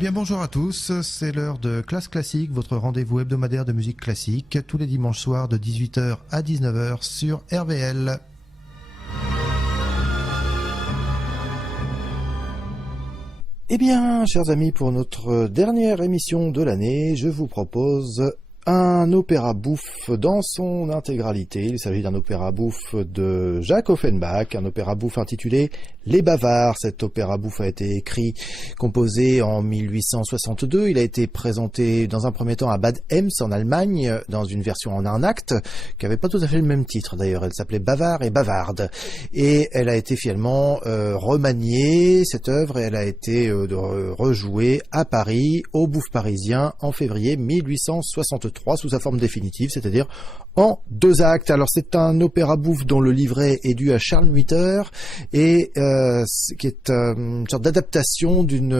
bien bonjour à tous, c'est l'heure de Classe Classique, votre rendez-vous hebdomadaire de musique classique, tous les dimanches soirs de 18h à 19h sur RVL. Eh bien, chers amis, pour notre dernière émission de l'année, je vous propose un opéra bouffe dans son intégralité. Il s'agit d'un opéra bouffe de Jacques Offenbach, un opéra bouffe intitulé Les Bavards. Cet opéra bouffe a été écrit, composé en 1862. Il a été présenté dans un premier temps à Bad Ems en Allemagne, dans une version en un acte, qui avait pas tout à fait le même titre d'ailleurs. Elle s'appelait Bavard et Bavarde. Et elle a été finalement remaniée, cette œuvre, et elle a été rejouée à Paris, au Bouffe parisien, en février 1863, sous sa forme définitive, c'est-à-dire en 2 actes. Alors c'est un opéra bouffe dont le livret est dû à Charles Muiter et qui est une sorte d'adaptation d'une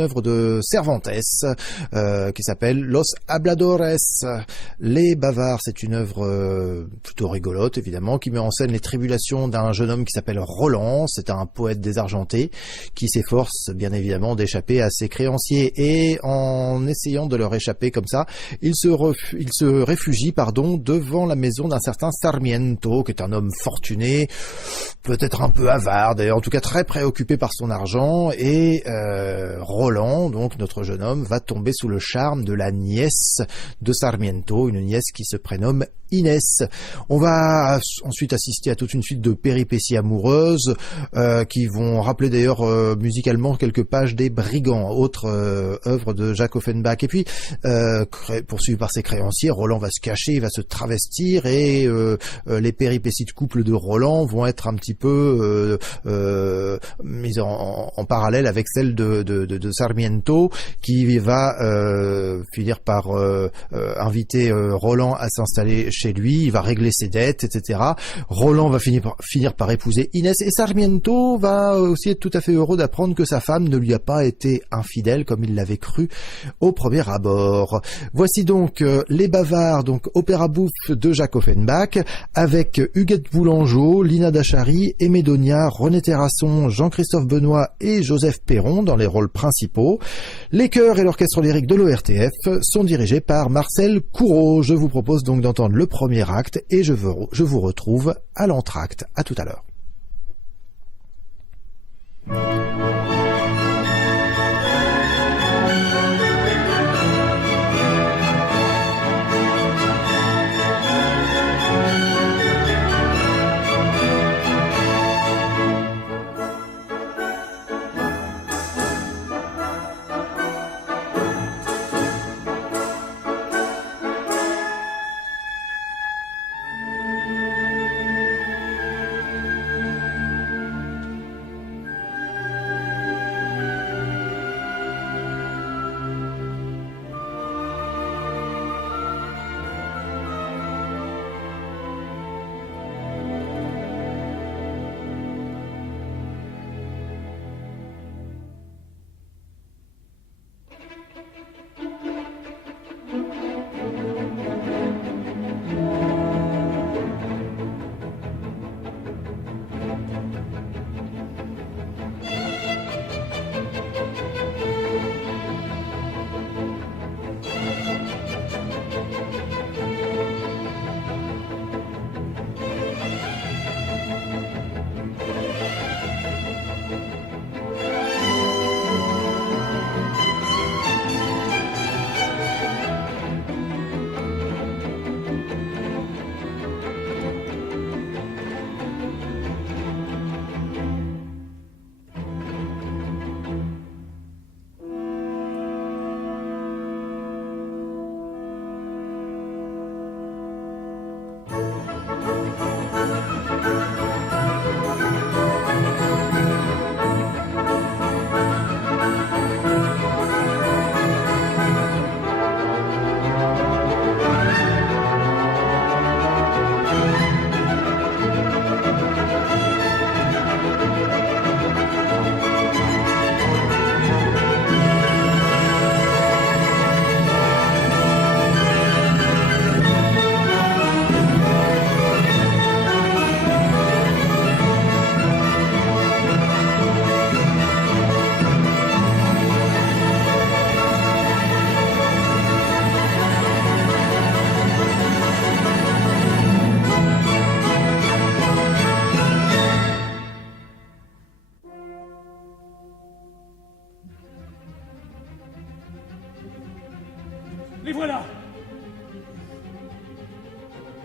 œuvre de Cervantes qui s'appelle Los Habladores. Les Bavards, c'est une œuvre plutôt rigolote évidemment, qui met en scène les tribulations d'un jeune homme qui s'appelle Roland. C'est un poète désargenté qui s'efforce bien évidemment d'échapper à ses créanciers, et en essayant de leur échapper comme ça, il se réfugie devant la maison d'un certain Sarmiento, qui est un homme fortuné, peut-être un peu avare, d'ailleurs en tout cas très préoccupé par son argent, et Roland, donc notre jeune homme, va tomber sous le charme de la nièce de Sarmiento, une nièce qui se prénomme Inès. On va ensuite assister à toute une suite de péripéties amoureuses qui vont rappeler d'ailleurs musicalement quelques pages des Brigands, autre œuvre de Jacques Offenbach. Et puis, poursuivi par ses créanciers, Roland va se cacher, il va se travestir, et les péripéties de couple de Roland vont être un petit peu mises en parallèle avec celles de Sarmiento, qui va finir par inviter Roland à s'installer chez lui. Il va régler ses dettes, etc. Roland va finir par épouser Inès, et Sarmiento va aussi être tout à fait heureux d'apprendre que sa femme ne lui a pas été infidèle comme il l'avait cru au premier abord. Voici donc Les Bavards, donc opéra bouffe de Jacques Offenbach, avec Huguette Boulangeau, Lina Dachary, Aimé Donia, René Terrasson, Jean-Christophe Benoît et Joseph Perron dans les rôles principaux. Les chœurs et l'orchestre lyrique de l'ORTF sont dirigés par Marcel Couraud. Je vous propose donc d'entendre le premier acte, et je vous retrouve à l'entracte. À tout à l'heure.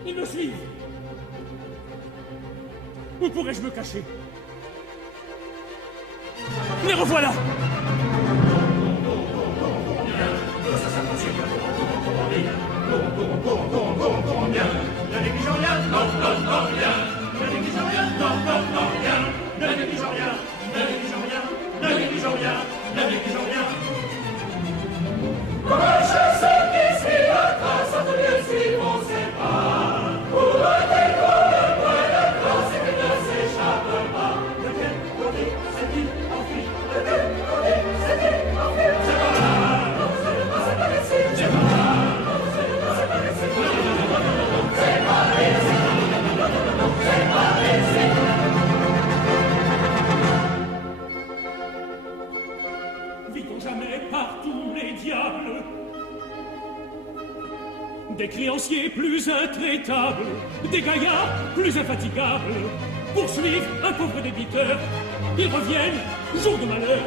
Ils me suivent. Où pourrais-je me cacher? Les revoilà! Vit-on jamais par tous les diables des créanciers plus intraitables, des gaillards plus infatigables, poursuivent un pauvre débiteur, ils reviennent, jour de malheur.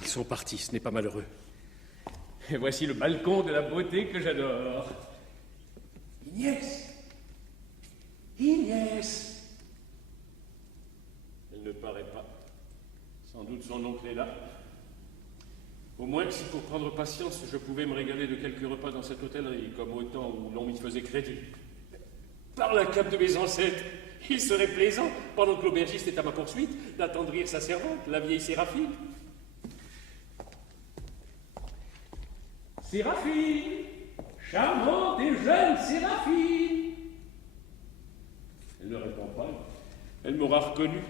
Ils sont partis, ce n'est pas malheureux. Et voici le balcon de la beauté que j'adore. Ignès! Ignès! Elle ne paraît pas. Sans doute son oncle est là. Au moins, si pour prendre patience, je pouvais me régaler de quelques repas dans cette hôtellerie, comme au temps où l'on m'y faisait crédit. Par la cape de mes ancêtres, il serait plaisant, pendant que l'aubergiste est à ma poursuite, d'attendrir sa servante, la vieille Séraphine. Séraphine! Charmante et jeune Séraphine! Elle ne répond pas. Elle m'aura reconnu.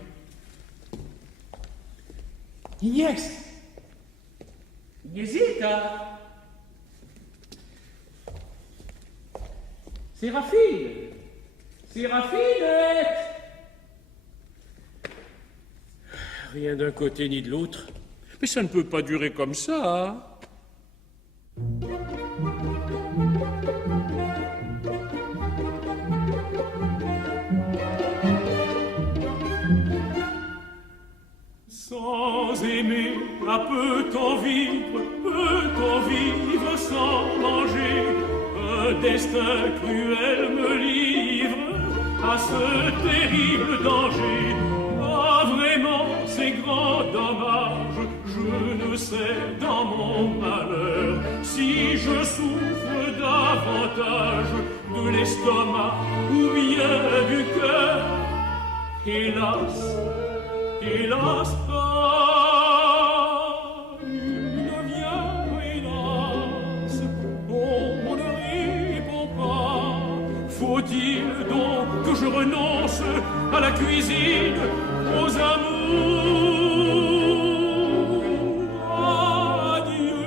Ignès! Ignésita! Séraphine! Séraphine! Rien d'un côté ni de l'autre. Mais ça ne peut pas durer comme ça, hein? Sans aimer, à peut-on vivre sans manger? Un destin cruel me livre à ce terrible danger. Ah, vraiment, c'est grand dommage, je ne sais dans mon malheur si je souffre davantage de l'estomac ou bien du cœur. Hélas, hélas, il vient, hélas, on ne répond pas. Faut-il donc que je renonce à la cuisine, aux amours? Adieu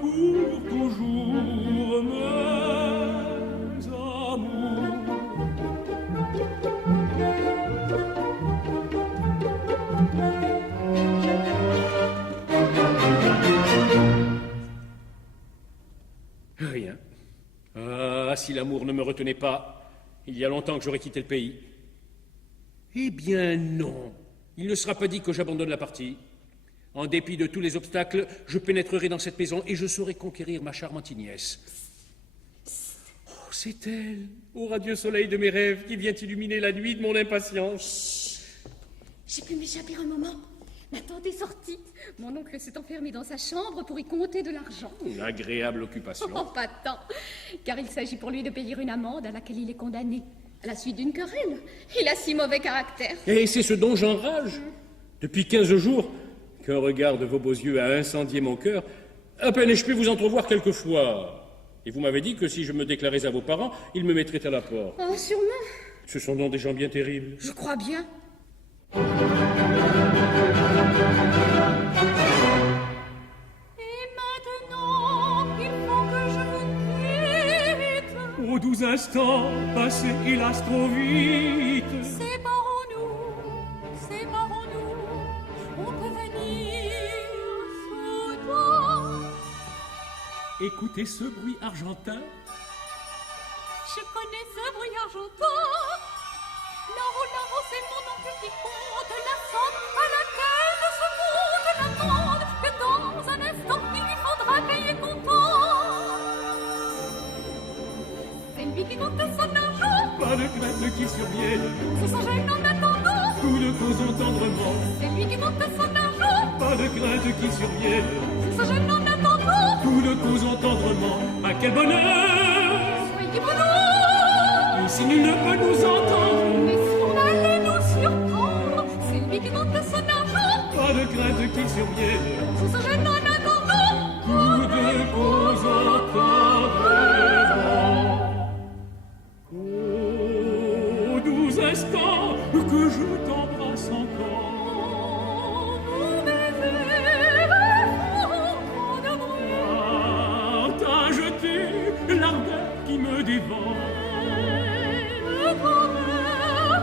pour toujours, mes amours. Rien. Ah, si l'amour ne me retenait pas, il y a longtemps que j'aurais quitté le pays. Eh bien non, il ne sera pas dit que j'abandonne la partie. En dépit de tous les obstacles, je pénétrerai dans cette maison et je saurai conquérir ma charmante Ignès. Oh, c'est elle, au radieux soleil de mes rêves, qui vient illuminer la nuit de mon impatience. J'ai pu m'échapper un moment. Ma tante est sortie. Mon oncle s'est enfermé dans sa chambre pour y compter de l'argent. Une agréable occupation. Oh, pas tant. Car il s'agit pour lui de payer une amende à laquelle il est condamné. À la suite d'une querelle. Il a si mauvais caractère. Et c'est ce dont j'enrage. Depuis 15 jours, qu'un regard de vos beaux yeux a incendié mon cœur, à peine ai-je pu vous entrevoir quelquefois. Et vous m'avez dit que si je me déclarais à vos parents, ils me mettraient à la porte. Oh, sûrement. Ce sont donc des gens bien terribles. Je crois bien. Et maintenant, il faut que je vous quitte. Aux 12 instants passés, hélas, trop vite. Séparons-nous, séparons-nous. On peut venir soudain. Écoutez ce bruit argentin. Je connais ce bruit argentin. Là-haut, c'est mon oncle qui compte la somme à laquelle ce monde l'attende. Que dans un instant, il lui faudra payer comptant. C'est lui qui compte son argent. Pas de crainte qui survienne. Se sent gêne en attendant. Coup de causons tendrement. C'est lui qui compte son argent. Pas de crainte qui survienne. Se sent gêne en attendant. Coup de causons tendrement. Ah, quel bonheur! Soyez bonheur. Ici, nul ne peut nous entendre. Mais si on allait nous surprendre, c'est lui qui compte son argent. Pas de crainte qui survienne. Se sent gêne en attendant. Coup de causons tendrement. Aux 12 instants que je t'embrasse encore. Vous m'aimez, trop de bruit. Ah, t'as jeté l'ardeur qui me dévore. Le bonheur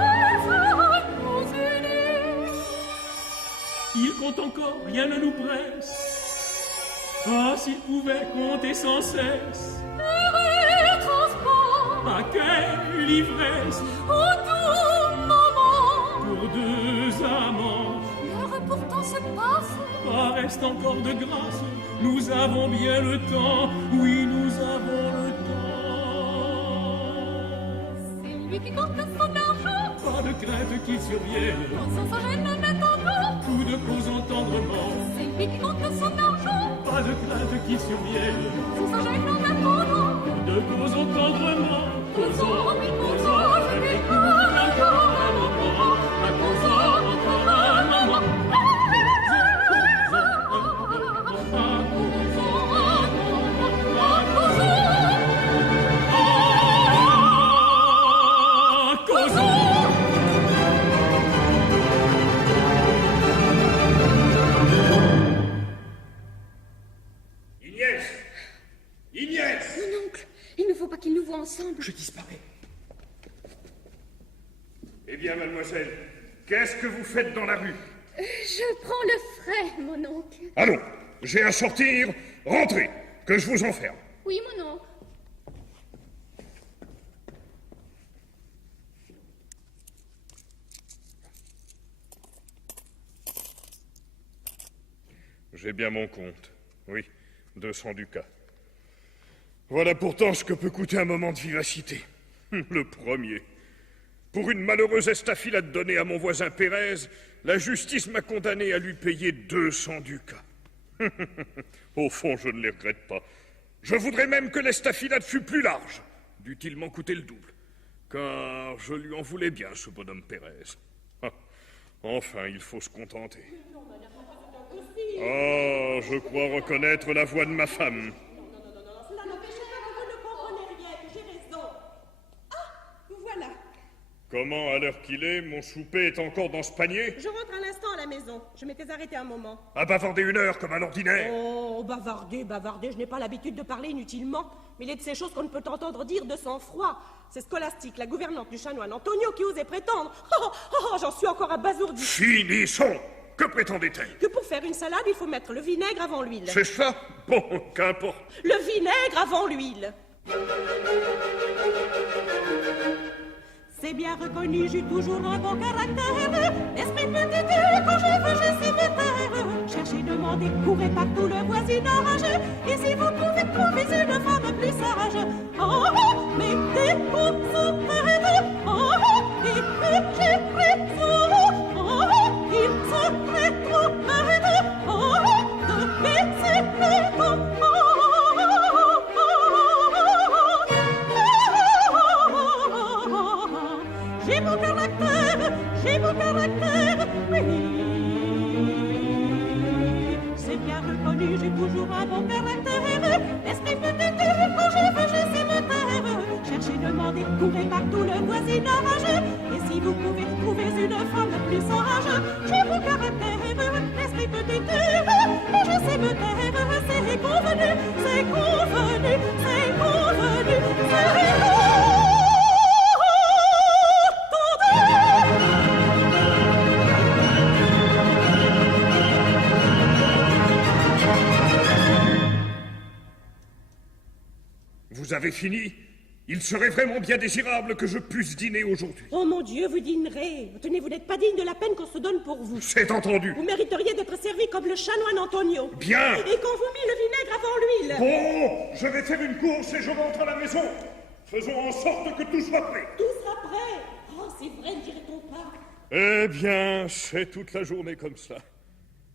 nous unit. Il compte encore, rien ne nous presse. Ah, s'il pouvait compter sans cesse. Heureux transport, Ah, quelle ivresse au doux moment. pour deux amants. L'heure pourtant se passe. Ah, reste encore de grâce, nous avons bien le temps. Oui, nous avons le temps. C'est lui qui compte son argent. Pas de crainte qu'il survienne. Sans s'en gêne en attendant. Coup de causons tendrement. C'est lui qui compte son argent. Pas de crainte qu'il survienne. Sans s'en gêne en attendant. De causons tendrement. Causons, oui, causons, je vais encore un moment. Causons encore un moment. Ignès! Mon oncle, il ne faut pas qu'il nous voie ensemble. Je disparais. Eh bien, mademoiselle, qu'est-ce que vous faites dans la rue? Je prends le frais, mon oncle. Allons, j'ai à sortir. Rentrez, que je vous enferme. Oui, mon oncle. J'ai bien mon compte. Oui, 200 ducats. Voilà pourtant ce que peut coûter un moment de vivacité. Le premier. Pour une malheureuse estafilade donnée à mon voisin Pérez, la justice m'a condamné à lui payer 200 ducats. Au fond, je ne les regrette pas. Je voudrais même que l'estafilade fût plus large. Dût-il m'en coûter le double. Car je lui en voulais bien, ce bonhomme Pérez. Ah, enfin, il faut se contenter. Oh, je crois reconnaître la voix de ma femme. Cela n'empêche pas que vous ne comprenez rien, que j'ai raison. Ah, vous voilà. Comment, à l'heure qu'il est, mon souper est encore dans ce panier? Je rentre à l'instant à la maison. Je m'étais arrêté un moment. À bavarder une heure comme à l'ordinaire. Oh, bavarder, je n'ai pas l'habitude de parler inutilement. Mais il est de ces choses qu'on ne peut entendre dire de sang-froid. C'est Scolastique, la gouvernante du chanoine Antonio, qui osait prétendre. J'en suis encore abasourdi. Finissons! Que prétendait-elle? Que pour faire une salade, il faut mettre le vinaigre avant l'huile. C'est ça? Bon, qu'importe. Le vinaigre avant l'huile. C'est bien reconnu, j'ai toujours un bon caractère. Esprit petit, quand je veux, je sais me taire. Cherchez, demandez, courez partout le voisinage. Et si vous pouvez trouver une femme plus sage, mettez-vous sous terre. Et que j'ai raison. Il serait trop bête de baisser les dents. J'ai mon caractère, oui. C'est bien reconnu, j'ai toujours un bon caractère. L'esprit peut-être, quand je veux, je sais me taire. Cherchez, demandez, courez partout le voisinage. Et si vous pouvez trouver une femme plus sage, j'ai mon caractère, l'esprit peut têtu, mais je sais me taire, c'est convenu, c'est convenu, c'est convenu, c'est convenu. Vous avez fini? Il serait vraiment bien désirable que je puisse dîner aujourd'hui. Oh mon Dieu, vous dînerez. Tenez, vous n'êtes pas digne de la peine qu'on se donne pour vous. C'est entendu. Vous mériteriez d'être servi comme le chanoine Antonio. Bien. Et qu'on vous mit le vinaigre avant l'huile. Bon, je vais faire une course et je rentre à la maison. Faisons en sorte que tout soit prêt. Tout sera prêt. Oh, c'est vrai, ne dirait-on pas? Eh bien, c'est toute la journée comme ça.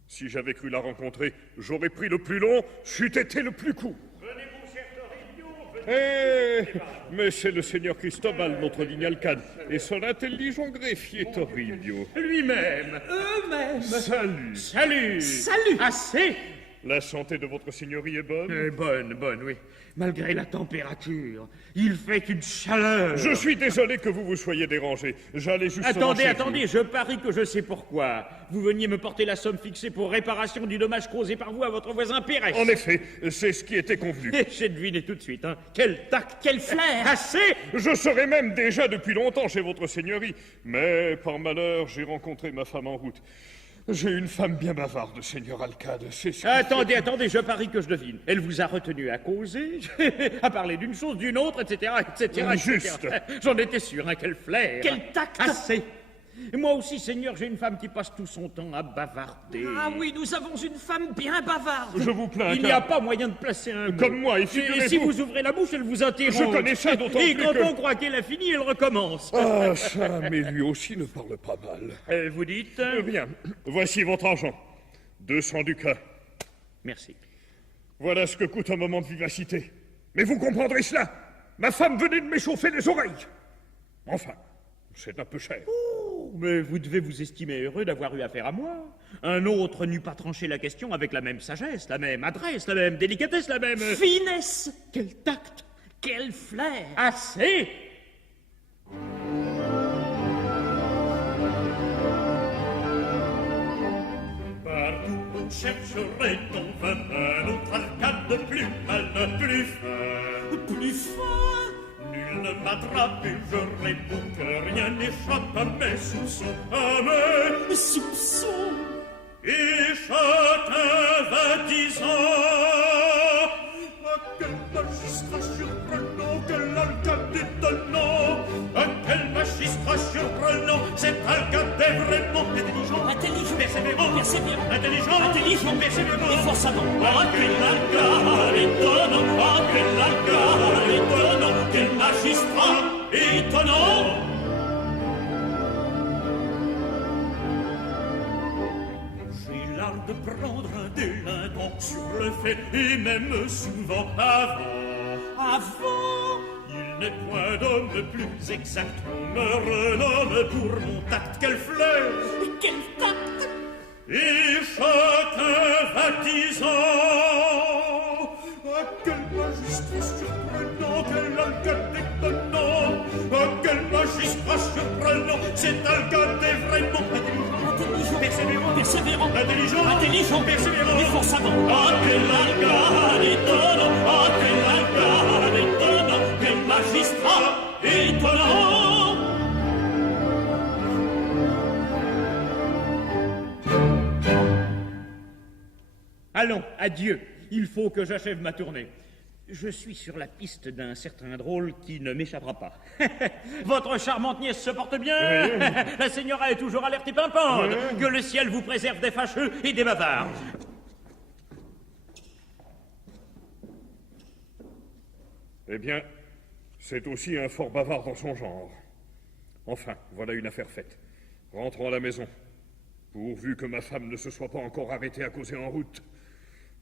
Si j'avais cru la rencontrer, j'aurais pris le plus long, c'eût été le plus court. Venez-vous, cher Toribio, Mais c'est le seigneur Cristobal, notre digne alcade, et son intelligent greffier Toribio. Lui-même. Eux-mêmes. Salut. Salut. Salut. Assez. La santé de votre seigneurie est bonne? Bonne, oui. Malgré la température, il fait une chaleur. Je suis désolé que vous vous soyez dérangé. J'allais justement Attendez, je parie que je sais pourquoi. Vous veniez me porter la somme fixée pour réparation du dommage causé par vous à votre voisin Pérez. En effet, c'est ce qui était convenu. Et j'ai deviné tout de suite, hein. Quel tact, quel flair. Assez. Je serais même déjà depuis longtemps chez votre seigneurie, mais par malheur, j'ai rencontré ma femme en route. J'ai une femme bien bavarde, seigneur Alcade, c'est sûr. Attendez, je parie que je devine. Elle vous a retenu à causer, à parler d'une chose, d'une autre, etc., etc., Juste. etc. J'en étais sûr, hein, quel flair. Quel tact. Assez. Et moi aussi, Seigneur, j'ai une femme qui passe tout son temps à bavarder. Ah oui, nous avons une femme bien bavarde. Je vous plains, Il n'y a pas moyen de placer un mot. Comme moi, et Et figurez-vous... si vous ouvrez la bouche, elle vous interrompt. Je connais ça d'autant Et plus quand que- on croit qu'elle a fini, elle recommence. Ah, ça, mais lui aussi ne parle pas mal. Vous dites Bien, voici votre argent. 200 ducats. Merci. Voilà ce que coûte un moment de vivacité. Mais vous comprendrez cela. Ma femme venait de m'échauffer les oreilles. Enfin, c'est un peu cher. Oh, mais vous devez vous estimer heureux d'avoir eu affaire à moi. Un autre n'eût pas tranché la question avec la même sagesse, la même adresse, la même délicatesse, la même... Finesse. Quel tact. Quel flair. Assez. Partout on chercherait ton vin, un autre arcade plus malin, plus fin. Plus fin. Nul ne m'attrape et je réponds que rien n'échappe à mes soupçons, à mes Soupçon. et chacun va disant à quel magistrat surprenant, quel alcade étonnant, à quel magistrat surprenant, cet alcade est vraiment intelligent, Intelligent. persévérant, Persévérant. intelligent, Intelligent. persévérant, Et fort savant. ah quel alcade étonnant, ah quel alcade étonnant, quel magistrat étonnant. J'ai l'art de prendre un délinquant sur le fait et même souvent avant. Avant. Il n'est point d'homme plus exact, on me renomme pour mon tact, quel flair. Quel tact. Et chacun va disant à quel magistrat surprenant, quel alcade étonnant, à quel magistrat surprenant, cet alcade est vraiment intelligent, Intelligent. persévérant, Persévérant. intelligent, Intelligent. persévérant, Et fort savant. ah quel alcade étonnant, ah quel alcade étonnant, quel magistrat étonnant. Allons, adieu. Il faut que j'achève ma tournée. Je suis sur la piste d'un certain drôle qui ne m'échappera pas. Votre charmante nièce se porte bien. La seigneura est toujours alerte et pimpante. Que le ciel vous préserve des fâcheux et des bavards. Eh bien, c'est aussi un fort bavard dans son genre. Enfin, voilà une affaire faite. Rentrons à la maison. Pourvu que ma femme ne se soit pas encore arrêtée à causer en route.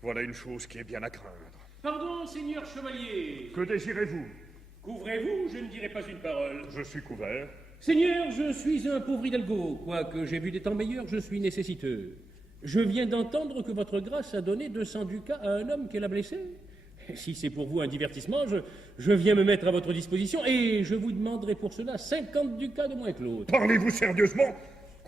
Voilà une chose qui est bien à craindre. Pardon, seigneur chevalier. Que désirez-vous? Couvrez-vous, je ne dirai pas une parole. Je suis couvert. Seigneur, je suis un pauvre hidalgo. Quoique j'ai vu des temps meilleurs, je suis nécessiteux. Je viens d'entendre que votre grâce a donné 200 ducats à un homme qu'elle a blessé. Si c'est pour vous un divertissement, je viens me mettre à votre disposition et je vous demanderai pour cela 50 ducats de moins que l'autre. Parlez-vous sérieusement?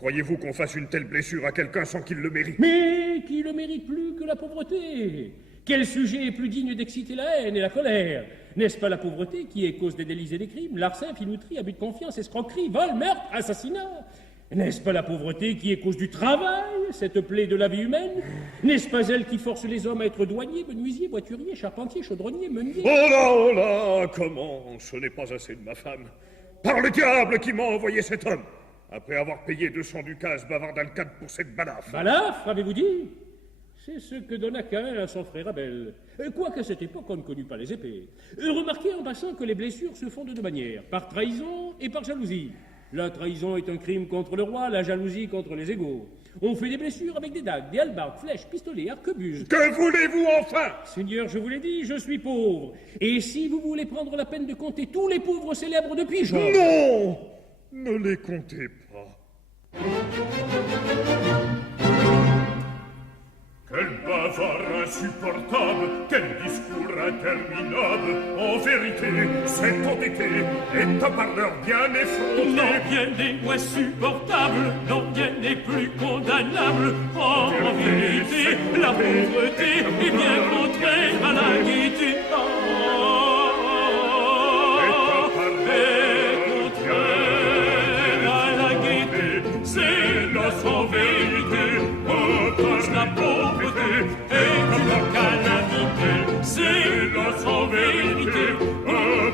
Croyez-vous qu'on fasse une telle blessure à quelqu'un sans qu'il le mérite? Mais qui le mérite plus que la pauvreté? Quel sujet est plus digne d'exciter la haine et la colère? N'est-ce pas la pauvreté qui est cause des délits et des crimes, larcins, filouterie, abus de confiance, escroquerie, vol, meurtre, assassinat? N'est-ce pas la pauvreté qui est cause du travail, cette plaie de la vie humaine? N'est-ce pas elle qui force les hommes à être douaniers, menuisiers, voituriers, charpentiers, chaudronniers, meuniers? Oh là, comment? Ce n'est pas assez de ma femme. Par le diable qui m'a envoyé cet homme, après avoir payé 200 ducats à ce bavard d'Alcade pour cette balafre. Balafre, avez-vous dit? C'est ce que donna Caïn à son frère Abel. Quoique à cette époque on ne connût pas les épées. Remarquez en passant que les blessures se font de deux manières, par trahison et par jalousie. La trahison est un crime contre le roi, la jalousie contre les égaux. On fait des blessures avec des dagues, des hallebardes, flèches, pistolets, arquebuses. Que voulez-vous enfin? Seigneur, je vous l'ai dit, je suis pauvre. Et si vous voulez prendre la peine de compter tous les pauvres célèbres depuis Job... Non! Ne les comptez pas. Quel bavard insupportable, quel discours interminable. En vérité, cet entêté est un parleur bien effronté. Non, bien n'est moins supportable, non, bien n'est plus condamnable. En vérité, la pauvreté est bien contraire à la gaieté. C'est la sans vérité, cause la pauvreté est une calamité. C'est la sans vérité,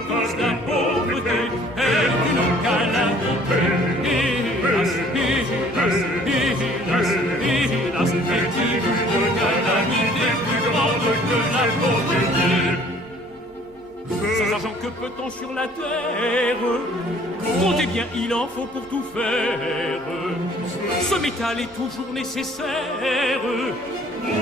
cause la pauvreté est une calamité. Hélas, hélas, hélas, hélas, est-il une calamité plus grande que la pauvreté? Sans argent, que peut-on sur la terre? Comptez bien, il en faut pour tout faire. Ce métal est toujours nécessaire.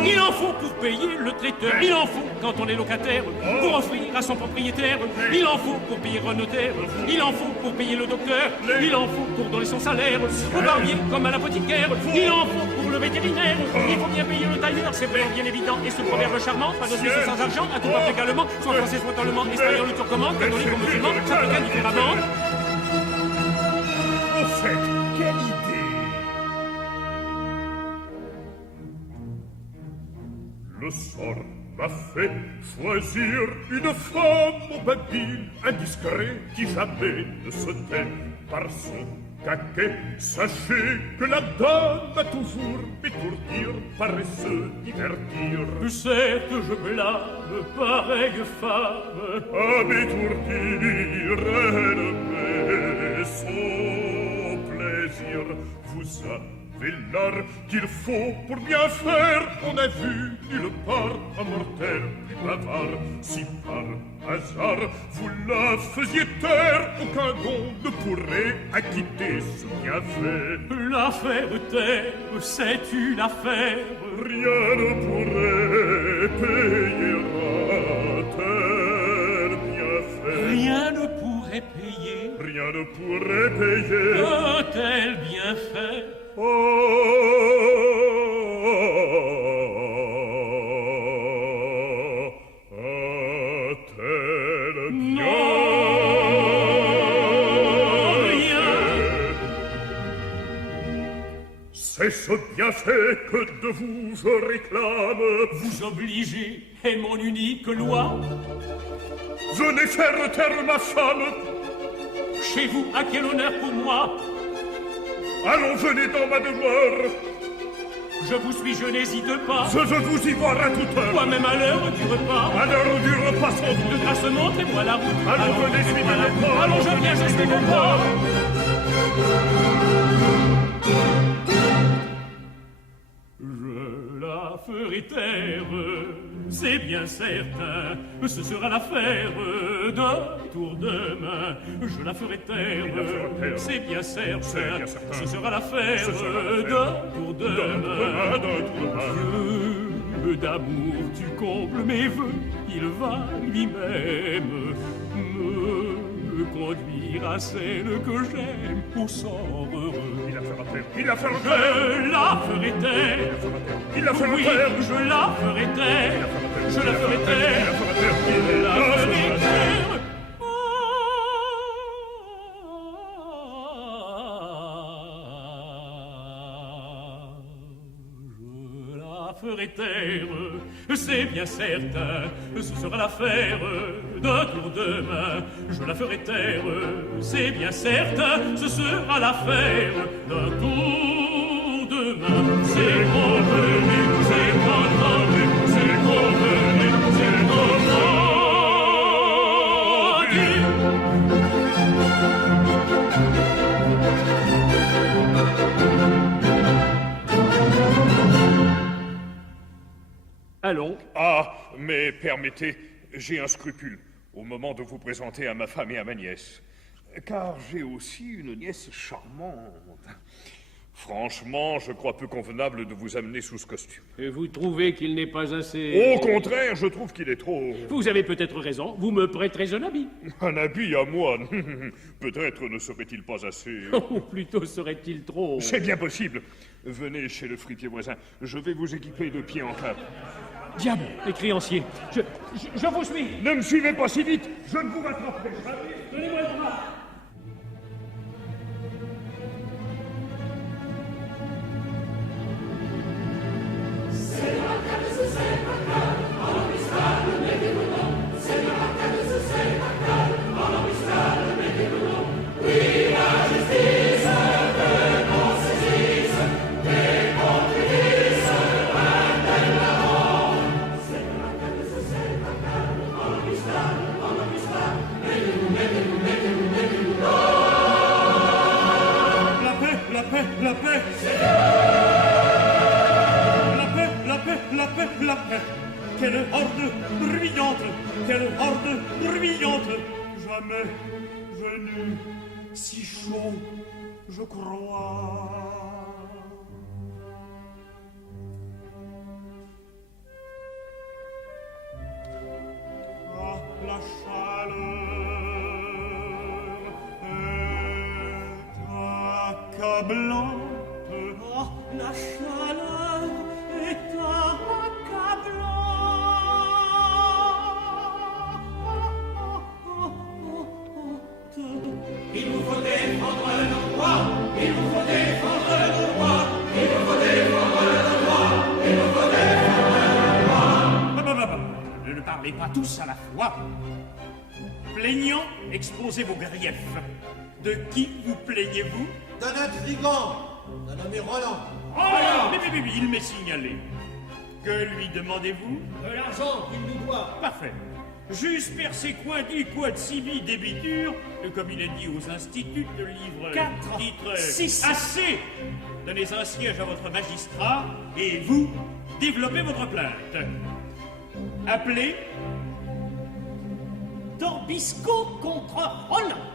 Il en faut pour payer le traiteur. Il en faut quand on est locataire, pour offrir à son propriétaire. Il en faut pour payer un notaire. Il en faut pour payer le docteur. Il en faut pour donner son salaire au barbier comme à l'apothicaire. Il en faut pour le vétérinaire. Il faut bien payer le tailleur, c'est bien évident. Et ce proverbe charmant, pas de Suisse sans argent, à tout pas également, soit français, soit allemand, espagnol ou turcoman, catholique ou musulman, chacun différemment. Au fait, quelle idée! Le sort m'a fait choisir une femme habile, indiscret, qui jamais ne se tait par son caquet. Sachez que la dame a toujours m'étourdir, paraît se divertir. Certes, je blâme pareille femme. À m'étourdir, elle met son plaisir. Vous avez l'art qu'il faut pour bien faire. On a vu nulle part un mortel plus bavard. Si par hasard vous la faisiez taire, aucun don ne pourrait acquitter ce bienfait. L'affaire terre, c'est une affaire. Rien ne pourrait payer un tel bienfait. Rien ne pourrait payer Rien ne pourrait payer un tel bienfait. Un tel c'est ce bienfait que de vous je réclame. Vous obligez est mon unique loi. Venez faire taire ma femme. Chez vous, à quel honneur pour moi? Allons, venez dans ma demeure. Je vous suis, je n'hésite pas. Je veux vous y voir à toute heure. Moi même à l'heure du repas. À l'heure du repas sans doute. De grâce, montrez-moi la route. Allons, venez, suivez la les pas. Allons, je viens, je suis vos pas. Je la ferai taire, c'est bien certain. Ce sera l'affaire d'un tour de main. Je la ferai taire, c'est bien certain. Ce sera l'affaire d'un tour de main. Dieu d'amour, tu combles mes vœux. Il va lui-même me conduire à celle que j'aime au sort heureux. Il la fera taire. Je la ferai taire. Il la fera Oui, taire. je la ferai taire. Je la ferai taire. Je la ferai taire. ferai taire, c'est bien certain, ce sera l'affaire d'un tour de main. Je la ferai taire, c'est bien certain, ce sera l'affaire d'un tour de main. C'est convenu, c'est entendu, c'est convenu, c'est entendu. Allons. Ah, mais permettez, j'ai un scrupule au moment de vous présenter à ma femme et à ma nièce. Car j'ai aussi une nièce charmante. Franchement, je crois peu convenable de vous amener sous ce costume. Et vous trouvez qu'il n'est pas assez... Au contraire, je trouve qu'il est trop... Vous avez peut-être raison, vous me prêterez un habit. Un habit à moi. Peut-être ne serait-il pas assez... Ou plutôt serait-il trop... C'est bien possible. Venez chez le fripier voisin. Je vais vous équiper de pied en cap. Diable, les créanciers, je vous suis. Ne me suivez pas si vite, je ne vous rattraperai jamais. Donnez-moi le bras. La paix! La paix! La paix! Quelle horde bruyante! Quelle horde bruyante! Jamais je n'eus si chaud, je crois. Ah, la chaleur est accablante. Ah, la chaleur est accablante. Il nous faut défendre nos droits. Il nous faut défendre nos droits. Il nous faut défendre nos droits. Il nous faut défendre nos droits. Ne parlez pas tous à la fois. Plaignants, exposez vos griefs. De qui vous plaignez-vous? D'un intrigant, d'un nommé Roland. Roland! Mais il m'est signalé. Que lui demandez-vous? De l'argent qu'il nous doit. Parfait. Jus persequenti quod sibi débitur, comme il est dit aux instituts de livre 4, titre 6. Assez! Donnez un siège à votre magistrat et vous, développez votre plainte. Appelez Torbisco contre Roland.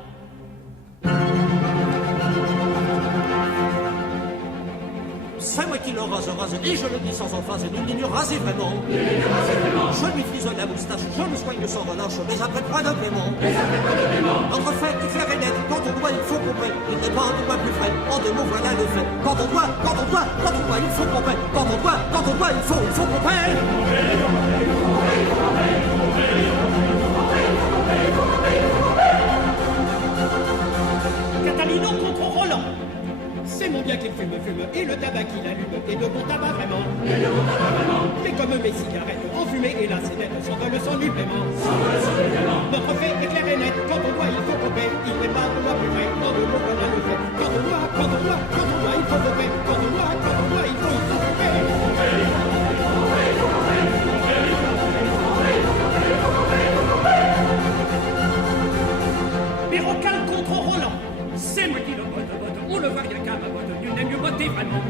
C'est moi qui le rase, et je le dis sans emphase, nul n'est rasé vraiment. Je lui frise la moustache, je le soigne sans relâche, mais après pas de paiement. Notre fait est clair et net, quand on doit, il faut couper. Il n'est pas un doigt plus frais, en deux mots, voilà le fait. Quand on doit, il faut couper. Quand on doit, il faut couper. Catalino contre Roland. C'est mon bien qu'il fume, et le tabac qu'il allume, et de bon tabac vraiment. Mais comme mes cigarettes enfumées, et la scénette s'envole sans nul paiement. Notre fait est clair et net, quand on doit, il faut couper. Il n'est pas de loi plus vrai, en deux mots, voilà le fait. Quand on doit, il faut couper. Quand on doit, il faut couper. Bérocal contre Roland. C'est moi qui le botte, on le voit rien qu'à ma botte, nul n'est mieux botté vraiment.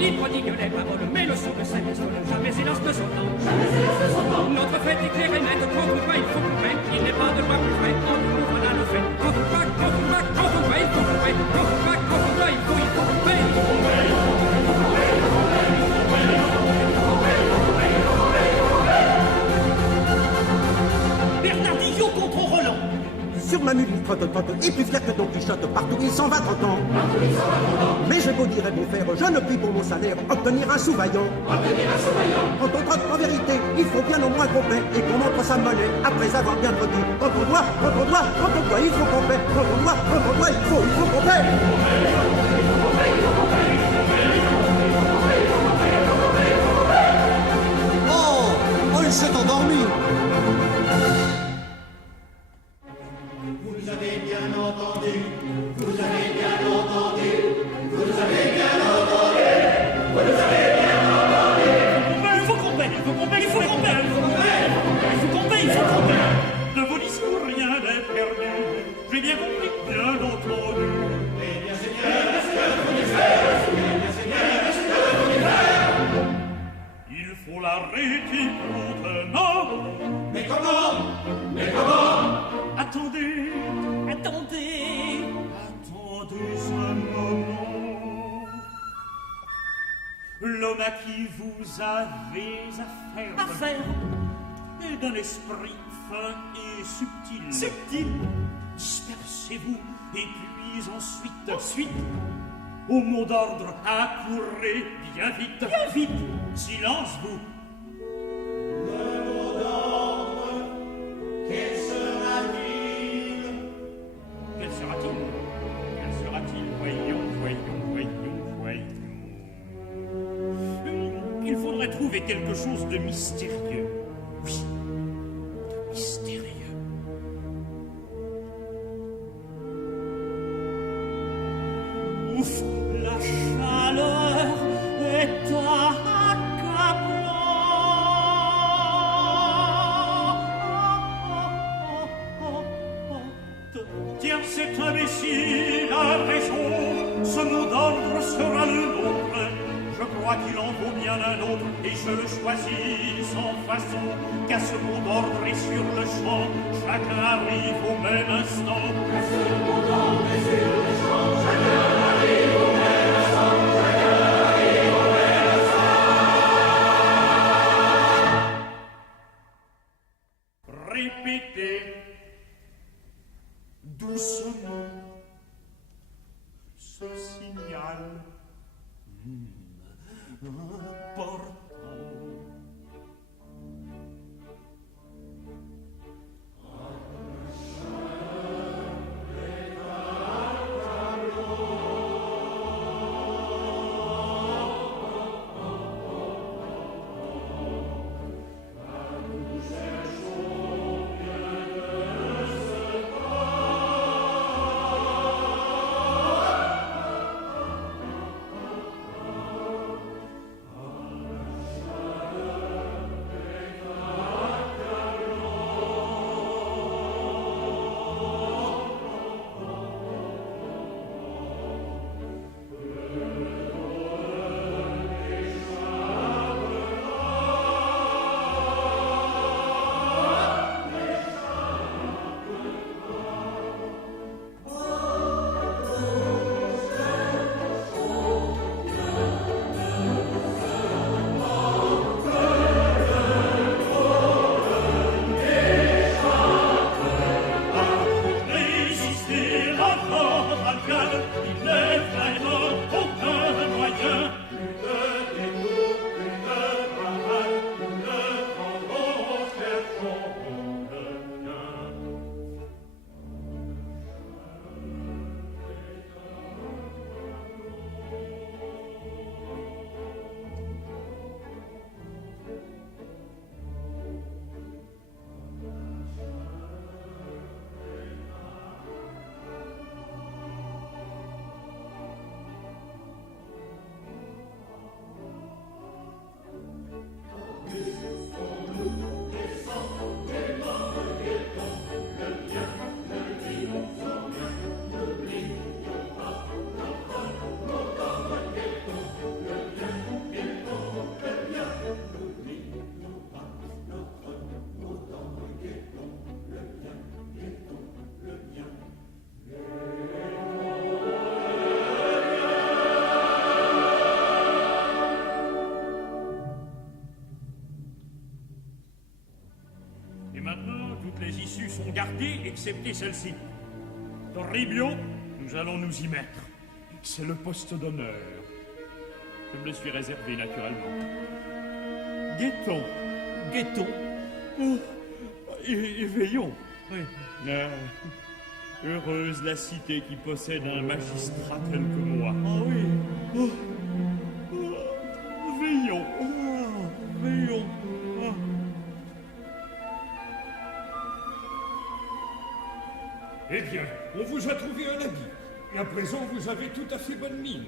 Il prodigue les paroles, mais le son de sa pistole, jamais hélas de son temps. Notre fait est clair et net, quand on doit, il faut couper. Il n'est pas de loi plus vrai, en nous, voilà le fait. Quand on doit, il faut couper. Quand on doit, il faut couper. Bernardillo contre Roland. Sur ma mule, il trotte, et plus fier que Don Quichotte, partout il s'en va 30 ans. Mais j'ai beau dire et beau faire, je ne puis pour mon salaire obtenir un sous-vaillant. Quand on trotte en vérité, il faut bien au moins qu'on paie, et qu'on montre sa monnaie après avoir bien trotté. Quand on doit, il faut qu'on paie. Quand on doit, il faut qu'on paie. l'homme à qui vous avez affaire. Affaire Et d'un esprit fin et subtil. subtil. Dispersez-vous, et puis ensuite, au mot d'ordre, accourez bien vite. Bien vite. Silence, vous. Quel sera-t-il? Quel sera-t-il? Quel sera-t-il? Voyons. Il faudrait trouver quelque chose de mystérieux. Oui, de mystérieux. Ouf, la chaleur est accablante. Tiens, cet imbécile a raison, ce mot d'ordre sera le nôtre. Je crois qu'il en vaut bien un autre, et je le choisis sans façon, qu'à ce mot d'ordre et sur le champ, chacun arrive au même instant. Qu'à ce mot d'ordre et sur le champ, chacun arrive au même instant, chacun arrive au même instant. Répétez doucement ce signal. Important. Les issues sont gardées, excepté celle-ci. Torribio, nous allons nous y mettre. C'est le poste d'honneur. Je me le suis réservé, naturellement. Guettons. Guettons. Oh, et veillons. Oui. Heureuse la cité qui possède un magistrat tel que moi. Ah oui. Veillons. Veillons. Eh bien, on vous a trouvé un habit. Et à présent, vous avez tout à fait bonne mine.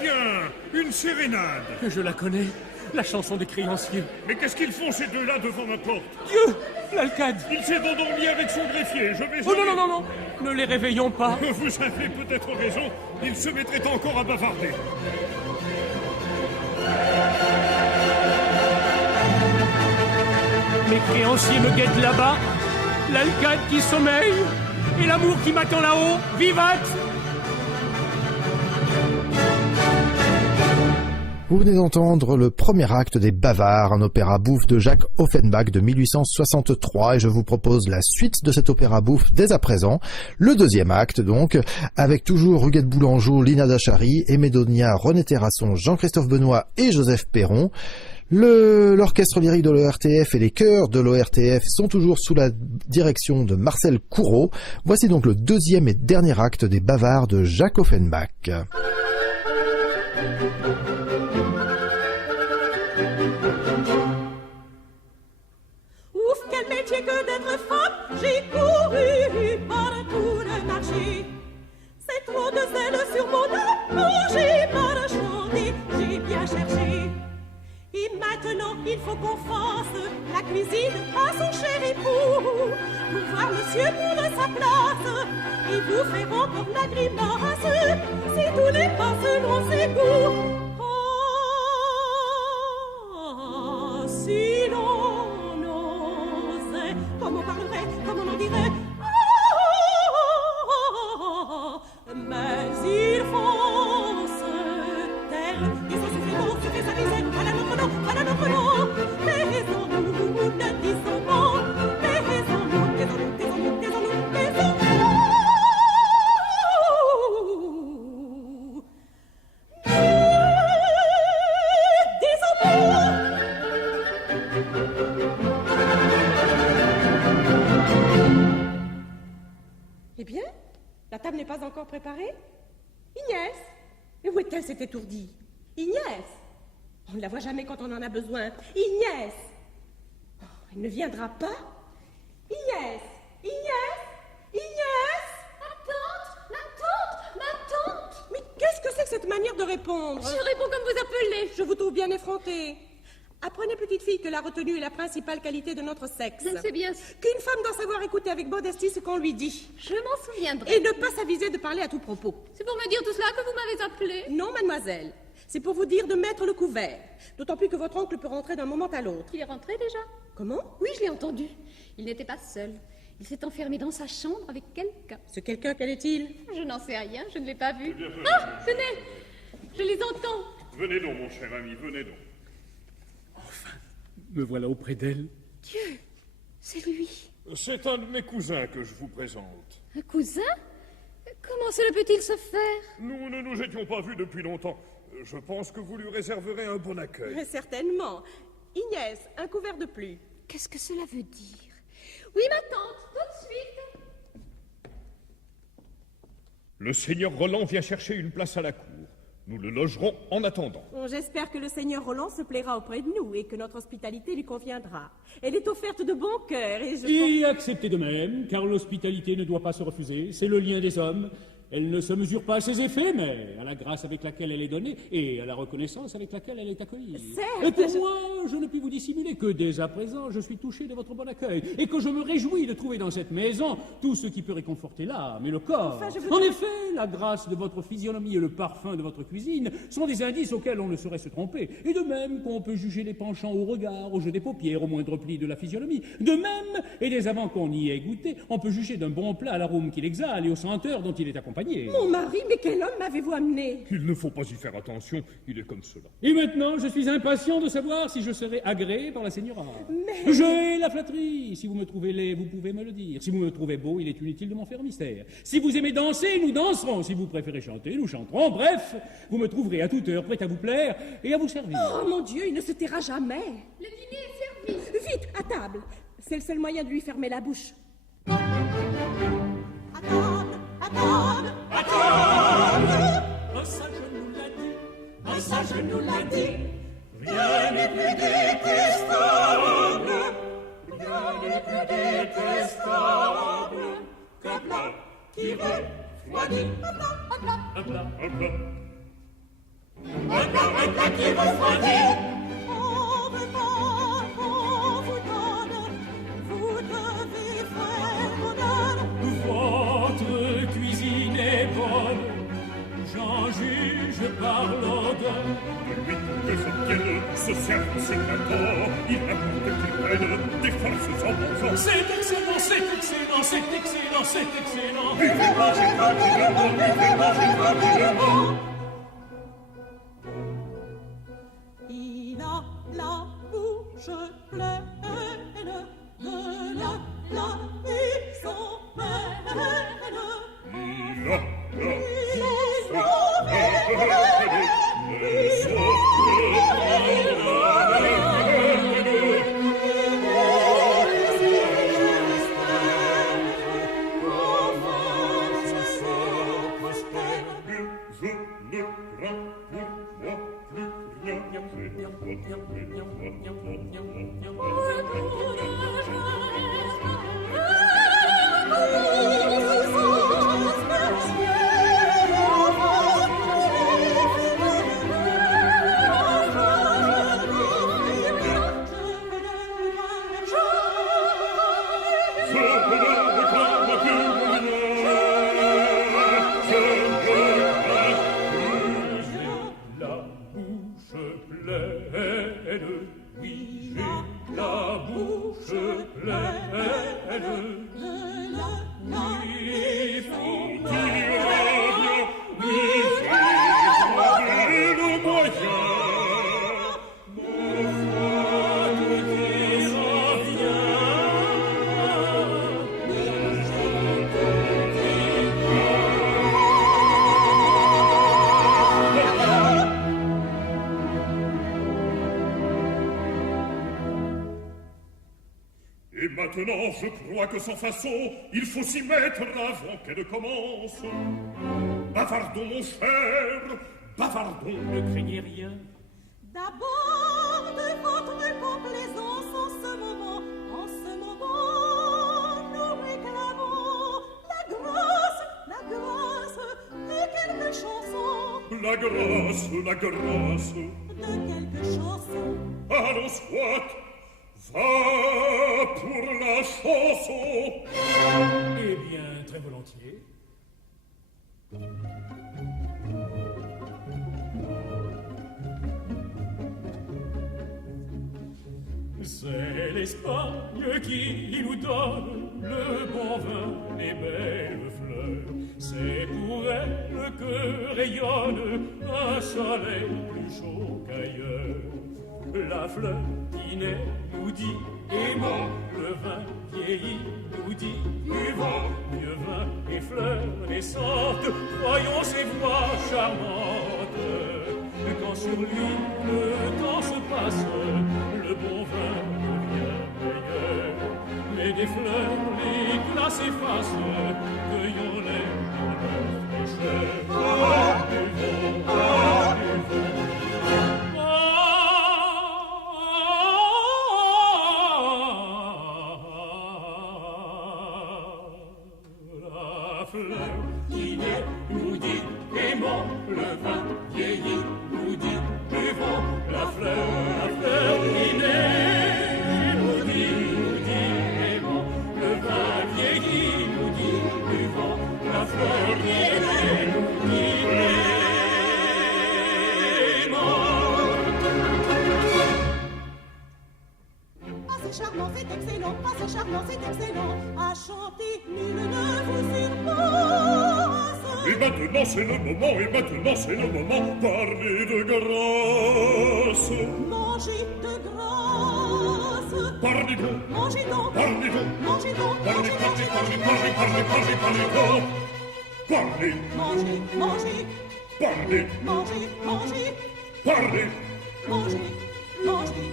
Tiens, une sérénade. Je la connais, la chanson des créanciers. Mais qu'est-ce qu'ils font ces deux-là devant ma porte? Dieu, l'alcade. Il s'est endormi avec son greffier, je vais... Oh non, non, non, non, ne les réveillons pas. Vous avez peut-être raison, il se mettrait encore à bavarder. Mes créanciers me guettent là-bas, l'alcade qui sommeille, et l'amour qui m'attend là-haut, vivat! Vous venez d'entendre le premier acte des Bavards, un opéra bouffe de Jacques Offenbach de 1863, et je vous propose la suite de cet opéra bouffe dès à présent, le deuxième acte donc, avec toujours Huguette Boulangeau, Lina Dachary, Médonia, René Terrasson, Jean-Christophe Benoît et Joseph Perron. L'orchestre lyrique de l'ORTF et les chœurs de l'ORTF sont toujours sous la direction de Marcel Courreau. Voici donc le deuxième et dernier acte des Bavards de Jacques Offenbach. Ouf, quel métier que d'être femme! J'ai couru partout le marché. C'est trop de zèle sur mon âme, j'ai marchandé, j'ai bien cherché. Et maintenant, il faut qu'on fasse la cuisine à son cher époux, pour voir monsieur prendre sa place, et vous faire encore la grimace, si tous les pas selon ses goûts. Ah, si l'on osait, comme on parlerait, comme on en dirait, mais il faut se taire, et ça se fait beau, se fait sa misère, voilà notre nom, voilà notre nom. Taisons-nous, ne disons pas, taisons-nous, taisons-nous, taisons-nous, taisons-nous, taisons-nous. Eh bien, la table n'est pas encore préparée? Inès? Mais où est-elle, cette étourdie? Inès? On ne la voit jamais quand on en a besoin. Inès! Oh, elle ne viendra pas? Inès! Inès! Inès! Ma tante! Mais qu'est-ce que c'est que cette manière de répondre? Je réponds comme vous appelez. Je vous trouve bien effrontée. Apprenez, petite fille, que la retenue est la principale qualité de notre sexe. Je sais bien. Qu'une femme doit savoir écouter avec modestie ce qu'on lui dit. Je m'en souviendrai. Et ne pas s'aviser de parler à tout propos. C'est pour me dire tout cela que vous m'avez appelé. Non, mademoiselle. C'est pour vous dire de mettre le couvert. D'autant plus que votre oncle peut rentrer d'un moment à l'autre. Il est rentré déjà? Comment? Oui, je l'ai entendu. Il n'était pas seul. Il s'est enfermé dans sa chambre avec quelqu'un. Ce quelqu'un, quel est-il? Je n'en sais rien, je ne l'ai pas vu. Ah, tenez, je les entends. Venez donc, mon cher ami, venez donc. Me voilà auprès d'elle. Dieu, c'est lui. C'est un de mes cousins que je vous présente. Un cousin? Comment cela peut-il se faire? Nous ne nous étions pas vus depuis longtemps. Je pense que vous lui réserverez un bon accueil. Mais certainement. Inès, un couvert de plus. Qu'est-ce que cela veut dire? Oui, ma tante, tout de suite. Le seigneur Roland vient chercher une place à la cour. Nous le logerons en attendant. Bon, j'espère que le seigneur Roland se plaira auprès de nous et que notre hospitalité lui conviendra. Elle est offerte de bon cœur et je... acceptez de même, car l'hospitalité ne doit pas se refuser. C'est le lien des hommes. Elle ne se mesure pas à ses effets, mais à la grâce avec laquelle elle est donnée et à la reconnaissance avec laquelle elle est accueillie. Certes, et pour moi, je ne puis vous dissimuler que dès à présent, je suis touché de votre bon accueil et que je me réjouis de trouver dans cette maison tout ce qui peut réconforter l'âme et le corps. Enfin, En effet, la grâce de votre physionomie et le parfum de votre cuisine sont des indices auxquels on ne saurait se tromper. Et de même qu'on peut juger les penchants au regard, au jeu des paupières, au moindre pli de la physionomie. De même, et dès avant qu'on y ait goûté, on peut juger d'un bon plat à l'arôme qu'il exhale et aux senteurs dont il est accompagné. Mon mari, mais quel homme m'avez-vous amené? Il ne faut pas y faire attention, il est comme cela. Et maintenant, je suis impatient de savoir si je serai agréé par la seigneura. Mais... J'ai la flatterie. Si vous me trouvez laid, vous pouvez me le dire. Si vous me trouvez beau, il est inutile de m'en faire mystère. Si vous aimez danser, nous danserons. Si vous préférez chanter, nous chanterons. Bref, vous me trouverez à toute heure prête à vous plaire et à vous servir. Oh mon Dieu, il ne se taira jamais. Le dîner est servi. Vite, à table. C'est le seul moyen de lui fermer la bouche. À table, à table. Un sage nous l'a dit, Un sage nous l'a dit. rien n'est plus détestable, Rien n'est plus détestable qu'un plat qui refroidit. un plat Qui refroidit. En repas qu'on vous donne, vous devez faire modèle. Votre cuisine est bonne, j'en juge par l'odeur. De lui que se tienne, ce service éclatant, il importe qu'il prenne des forces en bon sens. C'est excellent, c'est excellent, c'est excellent, c'est excellent. Buvez, mangez tranquillement, buvez, mangez tranquillement. ne crains pour moi plus rien. Maintenant, je crois que sans façon, il faut s'y mettre avant qu'elle ne commence. Bavardons, mon cher, bavardons. Ne craignez rien. D'abord de votre complaisance en ce moment, nous réclamons la grâce de quelques chansons. La grâce, de quelques chansons. Allons, soit. Va pour la chanson. Eh bien, très volontiers. C'est l'Espagne qui nous donne le bon vin, les belles fleurs. C'est pour elle que rayonne un soleil plus chaud qu'ailleurs. La fleur qui naît nous dit aimons, le vin vieilli nous dit buvons, mieux vin et fleurs naissantes, croyons ces voix charmantes. Quand sur lui le temps se passe, le bon vin devient meilleur. Mais des fleurs l'éclat s'efface, cueillons-les dans leur fraîcheur. Buvons, buvons. Qui naît nous dit aimons, le vin vieilli nous dit buvons. La fleur qui naît nous dit aimons, le vin vieilli nous dit buvons. La fleur qui naît nous dit aimons. Ah, c'est charmant, c'est excellent, ah, c'est charmant, c'est excellent. À chanter, nul ne vous surpasse. Et maintenant c'est le moment, parlez de grâce. Mangez de grâce. Parlez donc, Mangez donc. parlez donc, Mangez donc. parlez, parlez, parlez, parlez, parlez, parlez, parlez donc. Parlez, Mangez, mangez, parlez, mangez, mangez, parlez. mangez, mangez.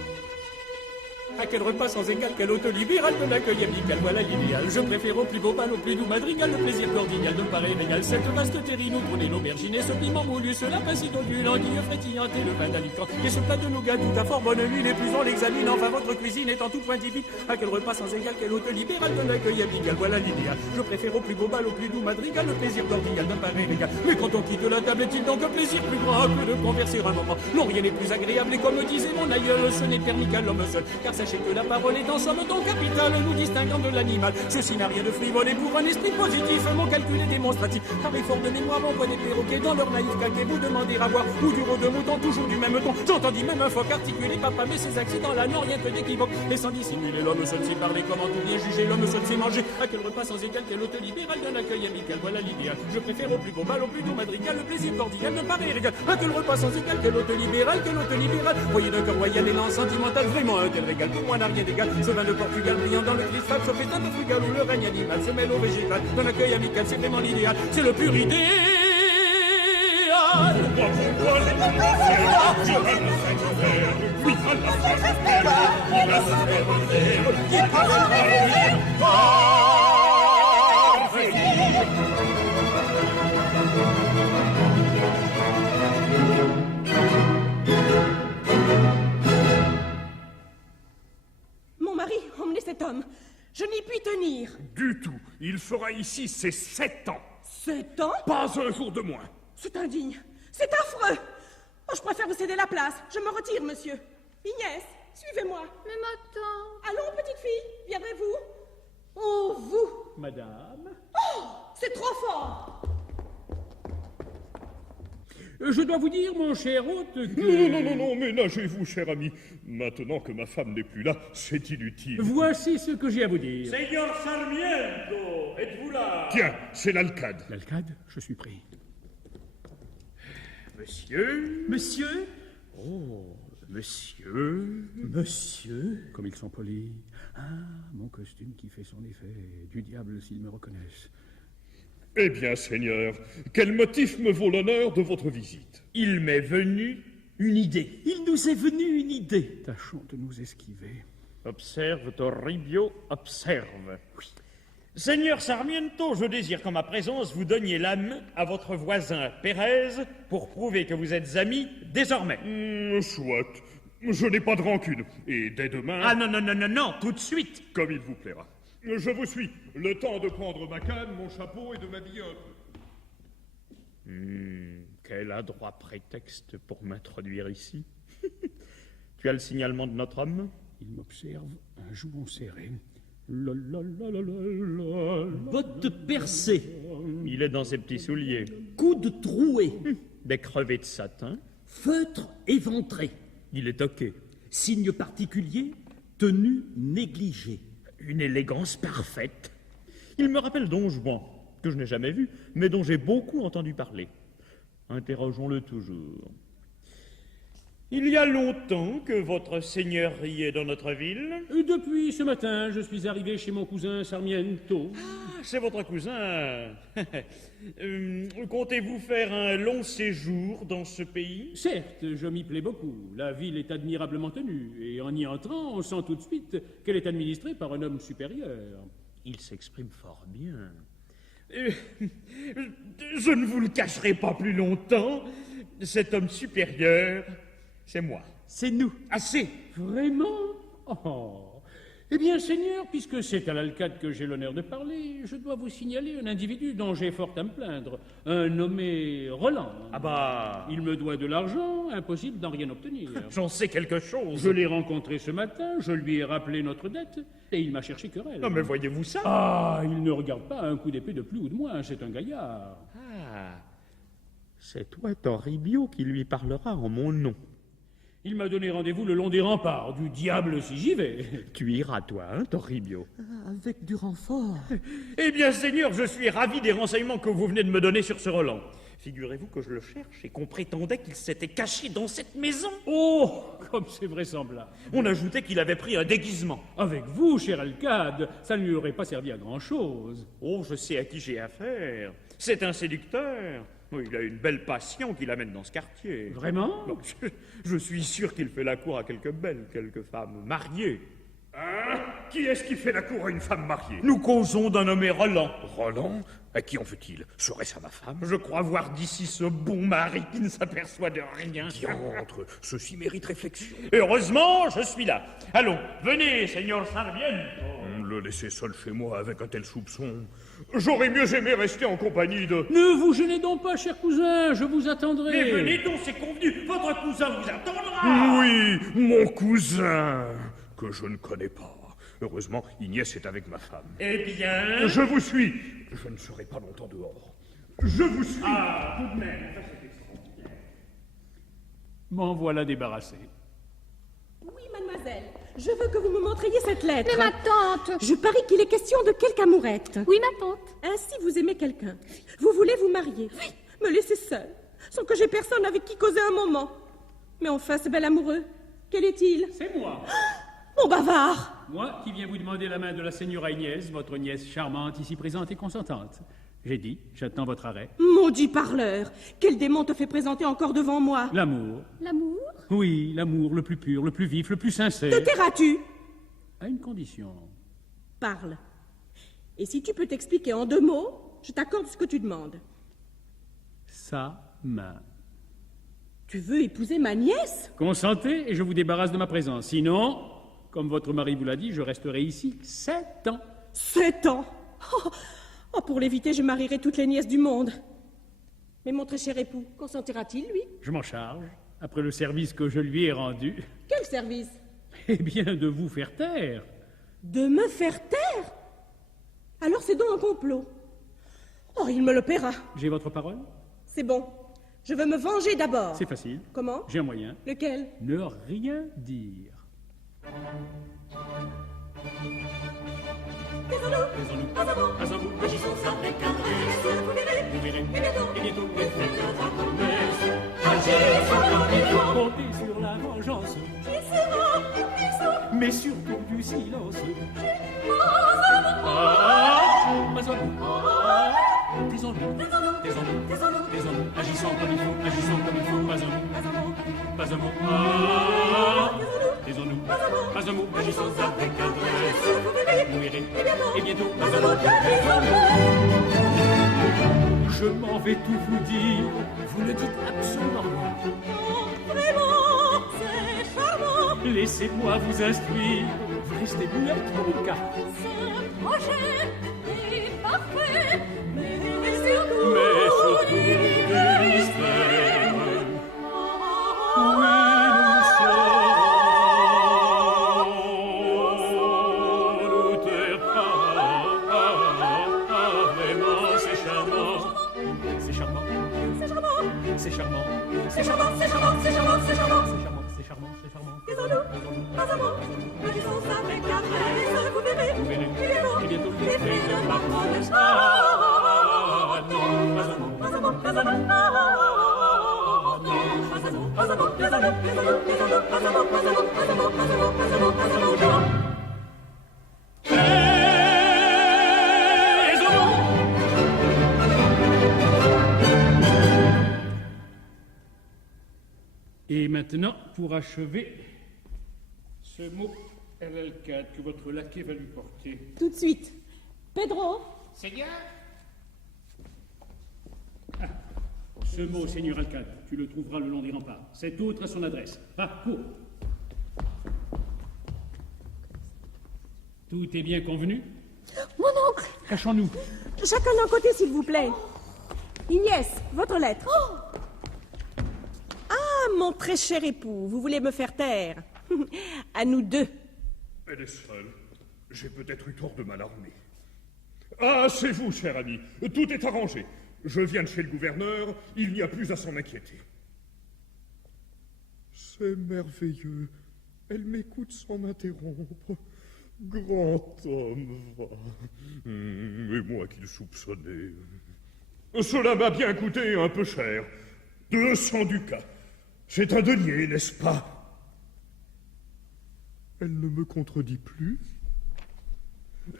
À quel repas sans égal, quel hôte libéral de l'accueil amical, voilà l'idéal. Je préfère au plus beau bal, au plus doux madrigal, le plaisir cordial de pareil régal. Cette vaste terrine, prenez l'aubergine et ce piment moulu, ce lapin si tondu, l'anguille frétillante et le vin d'Alicante. Et ce plat de nougat tout à fort bonne nuit, les plus on l'examine, enfin votre cuisine est en tout point divine. À quel repas sans égal, quel hôte libéral de l'accueil amical, voilà l'idéal. Je préfère au plus beau bal, au plus doux madrigal, le plaisir cordial d'un pareil régal. Mais quand on quitte la table, est-il donc un plaisir plus grand que de converser un moment? Non, rien n'est plus agréable et comme disait mon aïeul, ce n'est permis qu'à l'homme seul. Car sachez que la parole est en somme donc capitale, nous distinguant de l'animal. Ceci n'a rien de frivole et pour un esprit positif, mon calcul est démonstratif. Par effort de mémoire, on voit des perroquets dans leur naïf caquet, vous demandez à voir, ou du rot de mouton, toujours du même ton. J'entendis même un phoque articuler, papa, mais ces accidents-là n'ont rien que d'équivoque. Et sans dissimuler, l'homme seul sait parler, comment tout bien juger, l'homme seul sait manger. À quel repas sans égal, quel hôte libéral d'un accueil amical, voilà l'idéal. Je préfère au plus beau bal, au plus doux madrigal, le plaisir cordial de pareil régal. À quel repas sans égal, quel hôte libéral, quel hôte libéral. Voyez d'un cœur royal et l'an sentimental, vraiment un tel régal, pour moi n'a rien d'égal. Ce vin de Portugal brillant dans le cristal, ce pétain de frugal où le règne animal se mêle au végétal. D'un accueil amical, c'est vraiment l'idéal, c'est le pur idéal. Oui, à la Je n'y puis tenir. Du tout. Il fera ici ses 7 ans. 7 ans? Pas un jour de moins. C'est indigne. C'est affreux. Oh, je préfère vous céder la place. Je me retire, monsieur. Ignès, suivez-moi. Mais ma tante... Allons, petite fille, viendrez-vous? Oh, vous. Madame... Oh, c'est trop fort. Je dois vous dire, mon cher hôte, que... Non, ménagez-vous, cher ami. Maintenant que ma femme n'est plus là, c'est inutile. Voici ce que j'ai à vous dire. Seigneur Sarmiento, êtes-vous là? Tiens, c'est l'alcade. L'alcade, je suis pris. Monsieur? Monsieur? Oh, monsieur? Monsieur? Comme ils sont polis. Ah, mon costume qui fait son effet. Du diable s'ils me reconnaissent. Eh bien, Seigneur, quel motif me vaut l'honneur de votre visite? Il m'est venu une idée. Il nous est venu une idée. Tâchons de nous esquiver. Observe, Toribio, observe. Oui. Seigneur Sarmiento, je désire qu'en ma présence vous donniez la main à votre voisin Pérez pour prouver que vous êtes amis désormais. Soit. Je n'ai pas de rancune. Et dès demain... Ah non, tout de suite. Comme il vous plaira. Je vous suis. Le temps de prendre ma canne, mon chapeau et de m'habiller un peu. Quel adroit prétexte pour m'introduire ici. Tu as le signalement de notre homme? Il m'observe, un jouon serré. Bottes percées, Il est dans ses petits souliers. coudes troués, Des crevés de satin. feutre éventré. Il est toqué. Signe particulier, tenue négligée. Une élégance parfaite. Il me rappelle Don Juan, que je n'ai jamais vu, mais dont j'ai beaucoup entendu parler. Interrogeons-le toujours. Il y a longtemps que votre seigneurie est dans notre ville? Depuis ce matin, je suis arrivé chez mon cousin Sarmiento. Ah, c'est votre cousin. Comptez-vous faire un long séjour dans ce pays? Certes, je m'y plais beaucoup. La ville est admirablement tenue, et en y entrant, on sent tout de suite qu'elle est administrée par un homme supérieur. Il s'exprime fort bien. Je ne vous le cacherai pas plus longtemps. Cet homme supérieur, c'est moi. C'est nous. Assez. Vraiment? Oh. Eh bien, Seigneur, puisque c'est à l'alcade que j'ai l'honneur de parler, je dois vous signaler un individu dont j'ai fort à me plaindre, un nommé Roland. Ah bah... Il me doit de l'argent, impossible d'en rien obtenir. J'en sais quelque chose. Je l'ai rencontré ce matin, je lui ai rappelé notre dette, et il m'a cherché querelle. Non mais voyez-vous ça? Ah, il ne regarde pas un coup d'épée de plus ou de moins, c'est un gaillard. Ah, c'est toi, Toribio, qui lui parlera en mon nom. Il m'a donné rendez-vous le long des remparts, du diable si j'y vais. Tu iras, toi, hein, Toribio? Avec du renfort. Eh bien, Seigneur, je suis ravi des renseignements que vous venez de me donner sur ce Roland. Figurez-vous que je le cherche et qu'on prétendait qu'il s'était caché dans cette maison. Oh, comme c'est vraisemblable. On ajoutait qu'il avait pris un déguisement. Avec vous, cher alcade, ça ne lui aurait pas servi à grand-chose. Oh, je sais à qui j'ai affaire. C'est un séducteur. Oh, il a une belle passion qui l'amène dans ce quartier. Vraiment? Non, je suis sûr qu'il fait la cour à quelques belles, quelques femmes mariées. Hein? Qui est-ce qui fait la cour à une femme mariée? Nous causons d'un nommé Roland. Roland? À qui en veut-il? Serait-ce à ma femme? Je crois voir d'ici ce bon mari qui ne s'aperçoit de rien. Diantre, ceci mérite réflexion. Heureusement, je suis là. Allons, venez, Seigneur Sarmiento. Le laisser seul chez moi avec un tel soupçon. J'aurais mieux aimé rester en compagnie de... Ne vous gênez donc pas, cher cousin, je vous attendrai. Mais venez donc, c'est convenu. Votre cousin vous attendra. Oui, mon cousin, que je ne connais pas. Heureusement, Ignès est avec ma femme. Eh bien... Je vous suis. Je ne serai pas longtemps dehors. Je vous suis. Ah, tout de même, ça c'est extraordinaire. M'en voilà débarrassé. Oui, mademoiselle. Je veux que vous me montriez cette lettre. Mais ma tante... Je parie qu'il est question de quelque amourette. Oui, ma tante. Ainsi, vous aimez quelqu'un. Vous voulez vous marier. Oui. Me laisser seule, sans que j'aie personne avec qui causer un moment. Mais enfin, ce bel amoureux, quel est-il? C'est moi. Mon bavard! Moi qui viens vous demander la main de la señora Ignès, votre nièce charmante, ici présente et consentante. J'ai dit, j'attends votre arrêt. Maudit parleur! Quel démon te fait présenter encore devant moi? L'amour. L'amour? Oui, l'amour le plus pur, le plus vif, le plus sincère. Te tairas-tu? À une condition. Parle. Et si tu peux t'expliquer en 2 mots, je t'accorde ce que tu demandes. Sa main. Tu veux épouser ma nièce? Consentez et je vous débarrasse de ma présence. Sinon, Comme votre mari vous l'a dit, je resterai ici 7 ans. 7 ans. Pour l'éviter, je marierai toutes les nièces du monde. Mais mon très cher époux, consentira-t-il, lui? Je m'en charge, après le service que je lui ai rendu. Quel service? Eh bien, de vous faire taire. De me faire taire? Alors c'est donc un complot. Oh, il me le paiera. J'ai votre parole? C'est bon. Je veux me venger d'abord. C'est facile. Comment? J'ai un moyen. Lequel? Ne rien dire. Taisons-nous, pas à vous, agissons avec adresse. Vous verrez, et bientôt, les fêtes de la promesse. Agissons comme il faut. Comptez sur la vengeance, Qui sera puissant? mais surtout du silence. Pas à vous. Taisons-nous, agissons comme il faut, pas un mot. Taisons-nous, pas un mot, agissons avec adresse. Vous verrez, et bientôt, pas un mot. Je m'en vais tout vous dire, vous ne dites absolument rien. Oh, vraiment, c'est charmant. Laissez-moi vous instruire, vous restez muette, mon cas. Ce projet est parfait, mais surtout du mystère. Oui, nous serons, doutez pas, vraiment, c'est charmant. C'est charmant, C'est charmant. c'est charmant, C'est charmant, c'est charmant, c'est charmant, c'est charmant. c'est charmant, c'est charmant. Taisons-nous, pas à mot. Agissons avec adresse. Vous verrez, Vous verrez, et bientôt, et bientôt, les fêtes de la promesse. non, pas un mot. Pas à mot, pas à mot. Pas à mot, pas à mot, pas à mot, pas à mot, pas à mot, pas à mot, pas à mot, pas à mot, pas à mot, pas à mot, pas à mot, pas à mot. Et maintenant, pour achever, ce mot LL4 que votre laquais va lui porter. Tout de suite. Pedro, Seigneur. Ce mot, Seigneur Alcade, tu le trouveras le long des remparts. Cet autre a son adresse. Va, cours. Tout est bien convenu? mon oncle. Cachons-nous. Chacun d'un côté, s'il vous plaît. Inès, votre lettre. Ah, mon très cher époux, vous voulez me faire taire. À nous deux. Elle est seule. J'ai peut-être eu tort de m'alarmer. Ah, c'est vous, cher ami. Tout est arrangé. Je viens de chez le gouverneur, il n'y a plus à s'en inquiéter. C'est merveilleux. Elle m'écoute sans m'interrompre. Grand homme, va. Et moi qui le soupçonnais. Cela m'a bien coûté un peu cher. 200 ducats. C'est un denier, n'est-ce pas? Elle ne me contredit plus.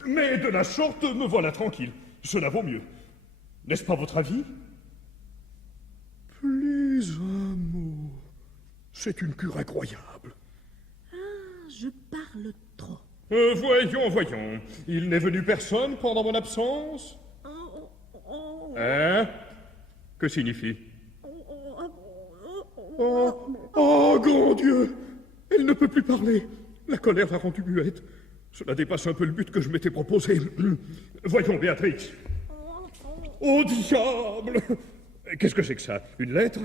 Mais de la sorte, me voilà tranquille. Cela vaut mieux. N'est-ce pas votre avis? Plus un mot. C'est une cure incroyable. Je parle trop. Voyons. Il n'est venu personne pendant mon absence? Hein? Que signifie? Oh, grand Dieu! Elle ne peut plus parler. La colère l'a rendue muette. Cela dépasse un peu le but que je m'étais proposé. Voyons, Béatrix. Oh, diable! Qu'est-ce que c'est que ça? Une lettre?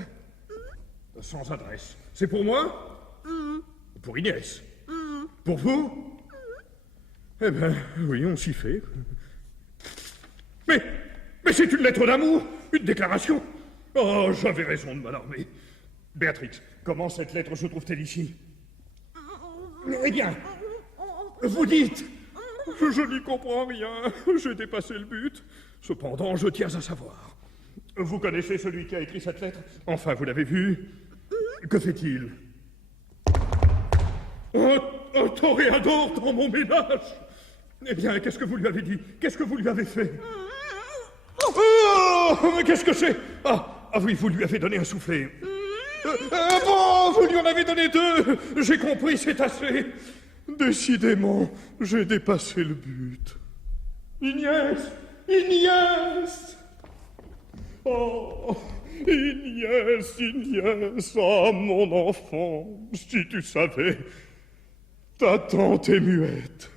Sans adresse. C'est pour moi? Pour Inès? Pour vous? Eh ben, oui, on s'y fait. Mais c'est une lettre d'amour? Une déclaration? Oh, j'avais raison de m'alarmer. Béatrix, comment cette lettre se trouve-t-elle ici? Eh bien, vous dites... Je n'y comprends rien. J'ai dépassé le but. Cependant, je tiens à savoir. Vous connaissez celui qui a écrit cette lettre? Enfin, vous l'avez vu? Que fait-il? Un toréador dans mon ménage? Eh bien, qu'est-ce que vous lui avez dit? Qu'est-ce que vous lui avez fait? Oh, mais qu'est-ce que c'est? Ah oui, vous lui avez donné un soufflet. Bon, vous lui en avez donné 2. J'ai compris, c'est assez. Décidément, j'ai dépassé le but. Inès! Oh, Inès, oh, mon enfant, si tu savais... Ta tante est muette.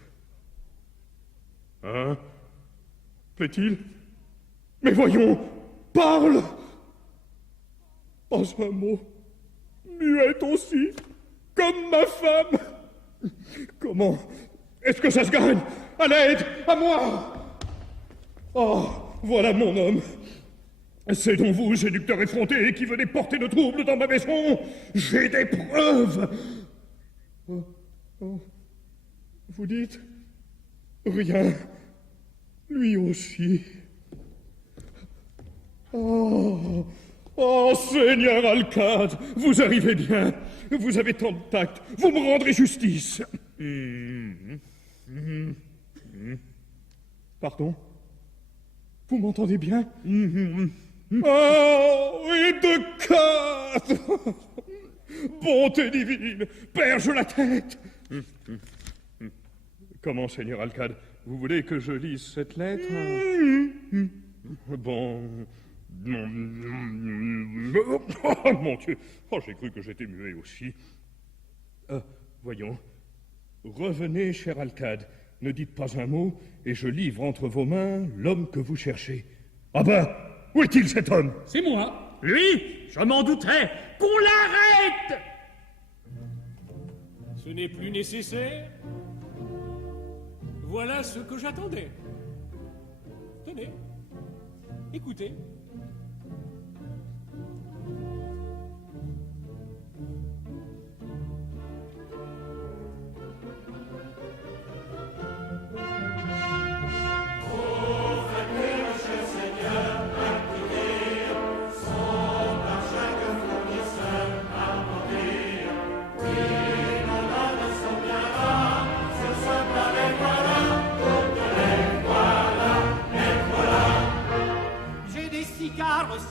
Hein? Plaît-il? Mais voyons, parle! Pas un mot. Muette aussi, comme ma femme. Comment? Est-ce que ça se gagne? À l'aide! À moi! Oh, voilà mon homme. C'est donc vous, séducteur effronté, qui venez porter le trouble dans ma maison. J'ai des preuves. Oh. Vous dites? Rien. Lui aussi. Oh, Seigneur Alcade, vous arrivez bien. Vous avez tant de tact. Vous me rendrez justice. Pardon? Vous m'entendez bien? Oh, et de quatre! Bonté divine, perche la tête! Comment, Seigneur Alcade? Vous voulez que je lise cette lettre? Bon... Oh, mon Dieu! Oh, j'ai cru que j'étais muet aussi. Voyons. Revenez, cher Alcade. Ne dites pas un mot, et je livre entre vos mains l'homme que vous cherchez. Ah ben, où est-il cet homme? C'est moi. Lui, je m'en doutais. Qu'on l'arrête! Ce n'est plus nécessaire. Voilà ce que j'attendais. Tenez, écoutez.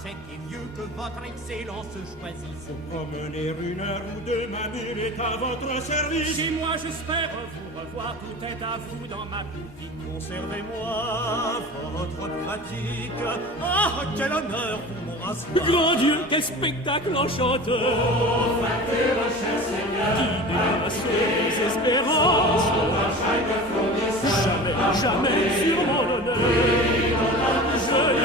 Sec et vieux que votre excellence choisisse. Promener une heure ou deux, ma mule est à votre service. Chez moi, j'espère vous revoir, tout est à vous dans ma boutique. Conservez-moi votre pratique. Ah, quel honneur pour mon rasoir. Grand Dieu, quel spectacle enchanteur. Oh, flattez le cher Seigneur, qui dépasse les espérances. Jamais, jamais sur mon honneur. Je l'ai vu.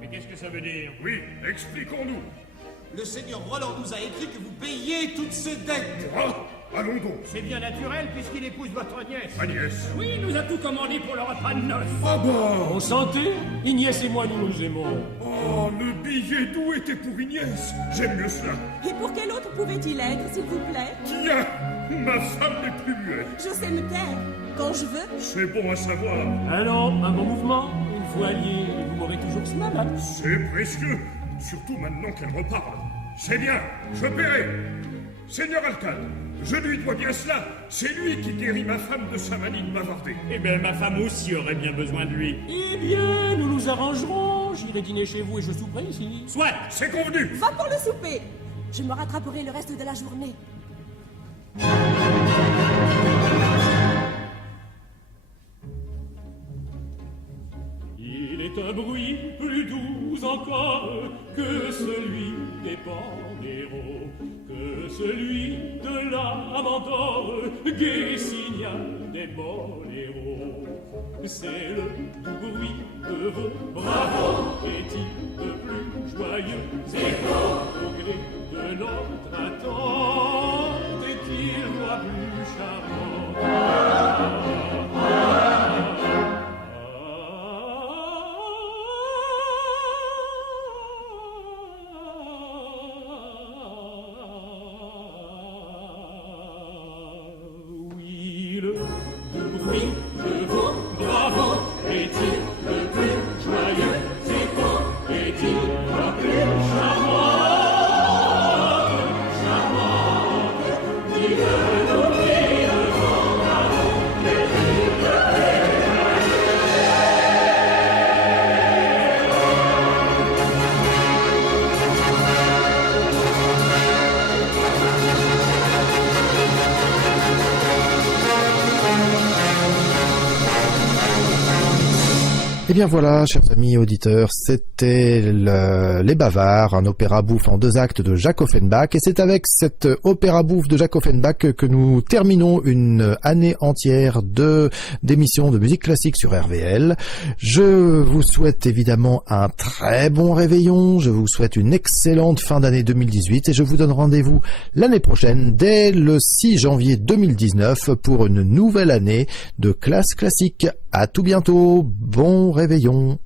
Mais qu'est-ce que ça veut dire? Oui, expliquons-nous. Le seigneur Roland nous a écrit que vous payiez toutes ces dettes. Allons donc. C'est bien naturel puisqu'il épouse votre nièce. Ma nièce. Oui, il nous a tout commandé pour le repas de noces. Ah bah. En santé, Ignès et moi nous nous aimons. Oh, le billet doux était pour Ignès. J'aime mieux cela. Et pour quel autre pouvait-il être, s'il vous plaît? Tiens, ma femme n'est plus muette. Je sais me taire, quand je veux. C'est bon à savoir. Alors, un bon mouvement, une fois alliés, et vous m'aurez toujours sous ma main. C'est précieux, surtout maintenant qu'elle reparle. C'est bien, je paierai. Seigneur Alcade, je lui dois bien cela. C'est lui qui guérit ma femme de sa manie de bavarder. Eh bien, ma femme aussi aurait bien besoin de lui. Eh bien, nous nous arrangerons. J'irai dîner chez vous et je souperai ici. Soit, c'est convenu. Va pour le souper. Je me rattraperai le reste de la journée. Il est un bruit plus doux encore que celui des banderoles, que celui de la mentor, gai signal des boléros. C'est le doux bruit de vos bravos, est-il de plus joyeux écho au gré de notre attente, est-il voix plus charmante? Et bien voilà, chers amis auditeurs, c'était Les Bavards, un opéra bouffe en 2 actes de Jacques Offenbach. Et c'est avec cet opéra bouffe de Jacques Offenbach que nous terminons une année entière d'émissions de musique classique sur RVL. Je vous souhaite évidemment un très bon réveillon, je vous souhaite une excellente fin d'année 2018 et je vous donne rendez-vous l'année prochaine, dès le 6 janvier 2019, pour une nouvelle année de classe classique. À tout bientôt, bon réveillon.